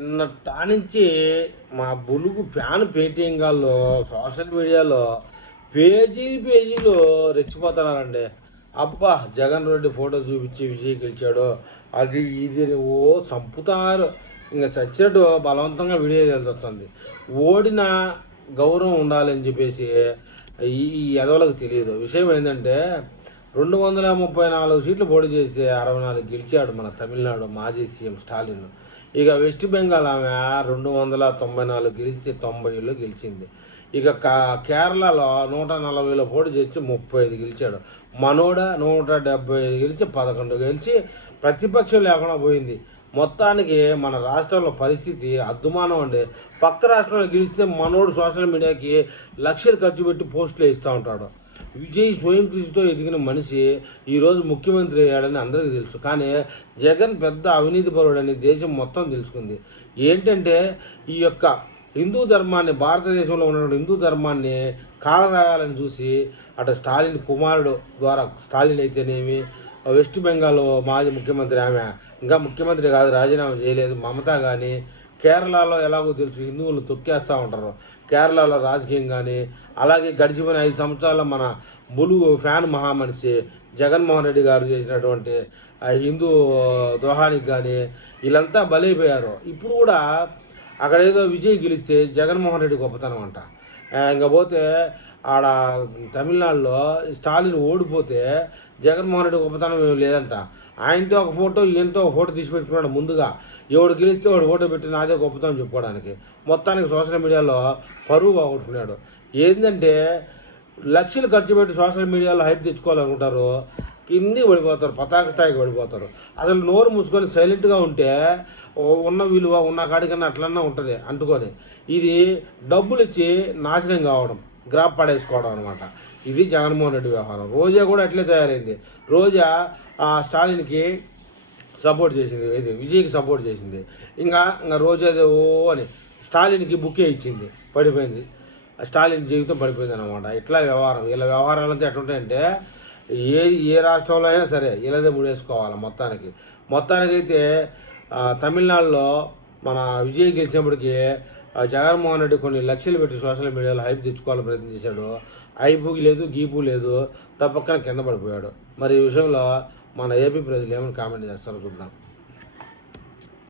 నిన్నటానించి మా బులుగు fan పేటీఎంగాల్లో social మీడియాలో పేజీలు రెచ్చిపోతున్నారండి. అబ్బా! జగన్ రెడ్డి ఫోటో చూపించి విజయ్ గెలిచాడు అది ఇది ఓ చంపుతున్నారు. ఇంకా చచ్చినట్టు బలవంతంగా వీడియో వస్తుంది. ఓడిన గౌరవం ఉండాలని చెప్పేసి ఈ ఎదవలకు తెలియదు. విషయం ఏంటంటే 234 సీట్లు పోటీ చేస్తే 64 గెలిచాడు మన తమిళనాడు మాజీ సీఎం స్టాలిన్. ఇక వెస్ట్ బెంగాల్ ఆమె 294 గెలిచి 90లో గెలిచింది. ఇక కేరళలో 140లో పోటీ చేసి 35 గెలిచాడు. మనోడ 175 గెలిచి 11 గెలిచి ప్రతిపక్షం లేకుండా పోయింది. మొత్తానికి మన రాష్ట్రంలో పరిస్థితి అద్దుమానం అండి. పక్క రాష్ట్రంలో గెలిస్తే మనోడు సోషల్ మీడియాకి లక్షలు ఖర్చు పెట్టి పోస్టులు వేస్తూ ఉంటాడు. విజయ్ స్వయం కృషితో ఎదిగిన మనిషి ఈరోజు ముఖ్యమంత్రి అయ్యాడని అందరికీ తెలుసు. కానీ జగన్ పెద్ద అవినీతి పరుడని దేశం మొత్తం తెలుసుకుంది. ఏంటంటే ఈ యొక్క హిందూ ధర్మాన్ని, భారతదేశంలో ఉన్న హిందూ ధర్మాన్ని కాలరాయాలని చూసి అటు స్టాలిన్ కుమారుడు ద్వారా స్టాలిన్ అయితేనేమి, వెస్ట్ బెంగాల్ మాజీ ముఖ్యమంత్రి ఆమె ఇంకా ముఖ్యమంత్రి కాదు, రాజీనామా చేయలేదు, మమతా కానీ కేరళలో ఎలాగో తెలుసు హిందువులు తొక్కేస్తూ ఉంటారు. కేరళలో రాజకీయం కానీ అలాగే గడిచిపోయిన 5 సంవత్సరాల మన ములుగు ఫ్యాన్ మహామనిషి జగన్మోహన్ రెడ్డి గారు చేసినటువంటి హిందూ దోహానికి కానీ వీళ్ళంతా బలైపోయారు. ఇప్పుడు కూడా అక్కడ ఏదో విజయ్ గెలిస్తే జగన్మోహన్ రెడ్డి గొప్పతనం అంట. ఇంకా పోతే ఆడ తమిళనాడులో స్టాలిన్ ఓడిపోతే జగన్మోహన్ రెడ్డి గొప్పతనం ఏమి లేదంట. ఆయనతో ఒక ఫోటో ఈయనతో ఒక ఫోటో తీసి పెట్టుకున్నాడు ముందుగా. ఎవడు గెలిస్తే వాడు ఫోటో పెట్టి నాదే గొప్పతనం చెప్పుకోవడానికి. మొత్తానికి సోషల్ మీడియాలో పరువు బాగొట్టుకున్నాడు. ఏంటంటే లక్షలు ఖర్చు పెట్టి సోషల్ మీడియాలో హైప్ తెచ్చుకోవాలనుకుంటారు, కింది పడిపోతారు, పతాక స్థాయికి పడిపోతారు. అసలు నోరు మూసుకొని సైలెంట్గా ఉంటే ఉన్న విలువ ఉన్న కాడికన్నా అట్లన్నా ఉంటుంది అంటుకొని. ఇది డబ్బులు ఇచ్చి నాశనం కావడం, గ్రాప్ పడేసుకోవడం అనమాట. ఇది జగన్మోహన్ రెడ్డి వ్యవహారం. రోజా కూడా అట్లే తయారైంది. రోజా స్టాలిన్కి సపోర్ట్ చేసింది, ఇది విజయ్కి సపోర్ట్ చేసింది. ఇంకా రోజా ఓ అని స్టాలిన్కి బుకే ఇచ్చింది, పడిపోయింది. స్టాలిన్ జీవితం పడిపోయింది అనమాట. ఇట్లా వ్యవహారం. ఇలా వ్యవహారాలంతా ఎట్లుంటాయంటే ఏ రాష్ట్రంలో అయినా సరే ఇలాదే ముడేసుకోవాలి. మొత్తానికైతే తమిళనాడులో మన విజయ్ గెలిచినప్పటికీ జగన్మోహన్ రెడ్డి కొన్ని లక్షలు పెట్టి సోషల్ మీడియాలో హైప్ తెచ్చుకోవాలని ప్రయత్నం చేశాడు. హైపుకి లేదు, గీపు లేదు, తప్పక్కన కింద పడిపోయాడు. మరి ఈ విషయంలో మన ఏపీ ప్రజలు ఏమైనా కామెంట్ చేస్తారో చూద్దాం.